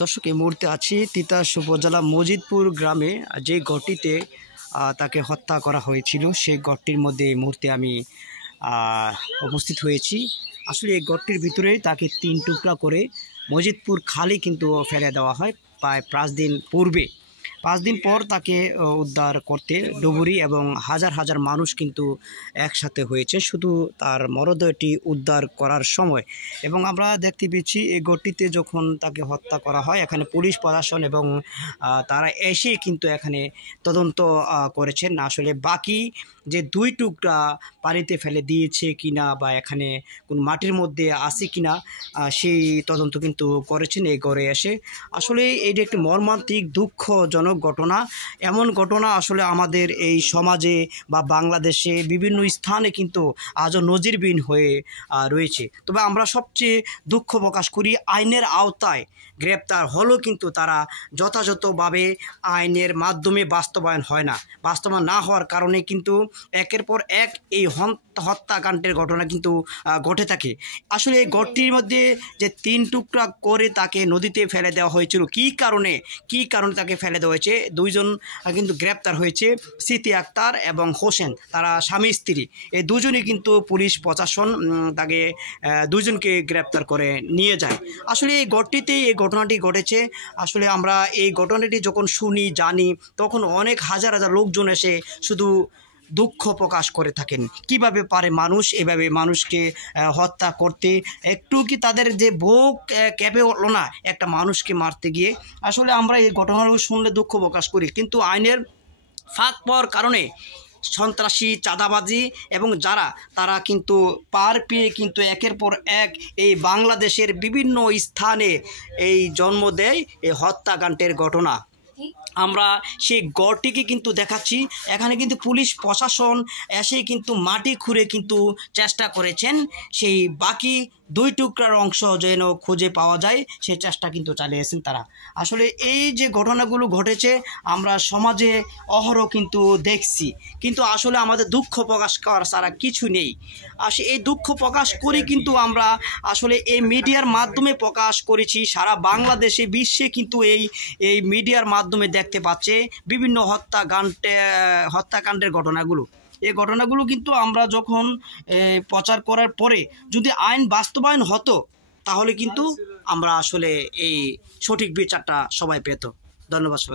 দর্শক এই মুহূর্তে আছি তিতাস উপজেলা মজিদপুর গ্রামে যে গড়টিতে তাকে হত্যা করা হয়েছিল সেই গড়টির মধ্যে এই মুহূর্তে আমি উপস্থিত হয়েছি। আসলে এই গড়টির ভিতরেই তাকে 3 টুকরা করে মজিদপুর খালে কিন্তু ফেলে দেওয়া হয় প্রায় 5 দিন পূর্বে। 5 দিন পর তাকে উদ্ধার করতে ডুবুরি এবং হাজার হাজার মানুষ কিন্তু একসাথে হয়েছে শুধু তার মরদেহটি উদ্ধার করার সময়। এবং আমরা দেখতে পেয়েছি এই গড়টিতে যখন তাকে হত্যা করা হয় এখানে পুলিশ প্রশাসন এবং তারা এসে কিন্তু এখানে তদন্ত করেছেন আসলে বাকি যে 2 টুকরা পানিতে ফেলে দিয়েছে কিনা বা এখানে কোন মাটির মধ্যে আছে কিনা সেই তদন্ত কিন্তু করেছেন এই গড়ে এসে। আসলে এটি একটি মর্মান্তিক দুঃখজনক ঘটনা। এমন ঘটনা আসলে আমাদের এই সমাজে বা বাংলাদেশে বিভিন্ন স্থানে কিন্তু আজও নজিরবিহীন হয়ে রয়েছে। তবে আমরা সবচেয়ে দুঃখ প্রকাশ করি আইনের আওতায় গ্রেপ্তার হলেও কিন্তু তারা যথাযথভাবে আইনের মাধ্যমে বাস্তবায়ন হয় না। বাস্তবায়ন না হওয়ার কারণে কিন্তু একের পর এক এই হত্যাকাণ্ডের ঘটনা কিন্তু ঘটে থাকে। আসলে এই গড়টির মধ্যে যে 3 টুকরা করে তাকে নদীতে ফেলে দেওয়া হয়েছিল কী কারণে তাকে ফেলে দেওয়া হয়েছে, 2 জন কিন্তু গ্রেপ্তার হয়েছে, স্মৃতি আক্তার এবং হোসেন, তারা স্বামী স্ত্রী। এই 2 জনই কিন্তু পুলিশ প্রশাসন তাকে 2 জনকে গ্রেপ্তার করে নিয়ে যায়। আসলে এই গড়টিতেই এই ঘটনাটি ঘটেছে। আসলে আমরা এই ঘটনাটি যখন শুনি জানি তখন অনেক হাজার হাজার লোকজন এসে শুধু দুঃখ প্রকাশ করে থাকেন। কিভাবে পারে মানুষ এভাবে মানুষকে হত্যা করতে, একটু কি তাদের যে বুক কেঁপে উঠলো না একটা মানুষকে মারতে গিয়ে। আসলে আমরা এই ঘটনাগুলো শুনলে দুঃখ প্রকাশ করি, কিন্তু আইনের ফাঁক পাওয়ার কারণে সন্ত্রাসী চাঁদাবাজি এবং তারা কিন্তু পার পেয়ে কিন্তু একের পর এক এই বাংলাদেশের বিভিন্ন স্থানে এই জন্ম দেয় এই হত্যাকাণ্ডের ঘটনা। আমরা সেই গড়টিকে কিন্তু দেখাচ্ছি, এখানে কিন্তু পুলিশ প্রশাসন এসে কিন্তু মাটি খুঁড়ে কিন্তু চেষ্টা করেছেন সেই বাকি 2 টুকরার অংশ যেন খুঁজে পাওয়া যায় সেই চেষ্টা কিন্তু চালিয়েছেন তারা। আসলে এই যে ঘটনাগুলো ঘটেছে আমরা সমাজে অহরহ কিন্তু দেখছি, কিন্তু আসলে আমাদের দুঃখ প্রকাশ করার ছাড়া কিছু নেই। আসলে এই দুঃখ প্রকাশ করি কিন্তু আমরা আসলে এই মিডিয়ার মাধ্যমে প্রকাশ করেছি, সারা বাংলাদেশে বিশ্বে কিন্তু এই মিডিয়ার মাধ্যমে দেখতে পাচ্ছে বিভিন্ন হত্যাকাণ্ডের ঘটনাগুলো। এই ঘটনাগুলো কিন্তু আমরা যখন প্রচার করার পরে যদি আইন বাস্তবায়ন হতো তাহলে কিন্তু আমরা আসলে এই সঠিক বিচারটা সবাই পেত। ধন্যবাদ সবাই।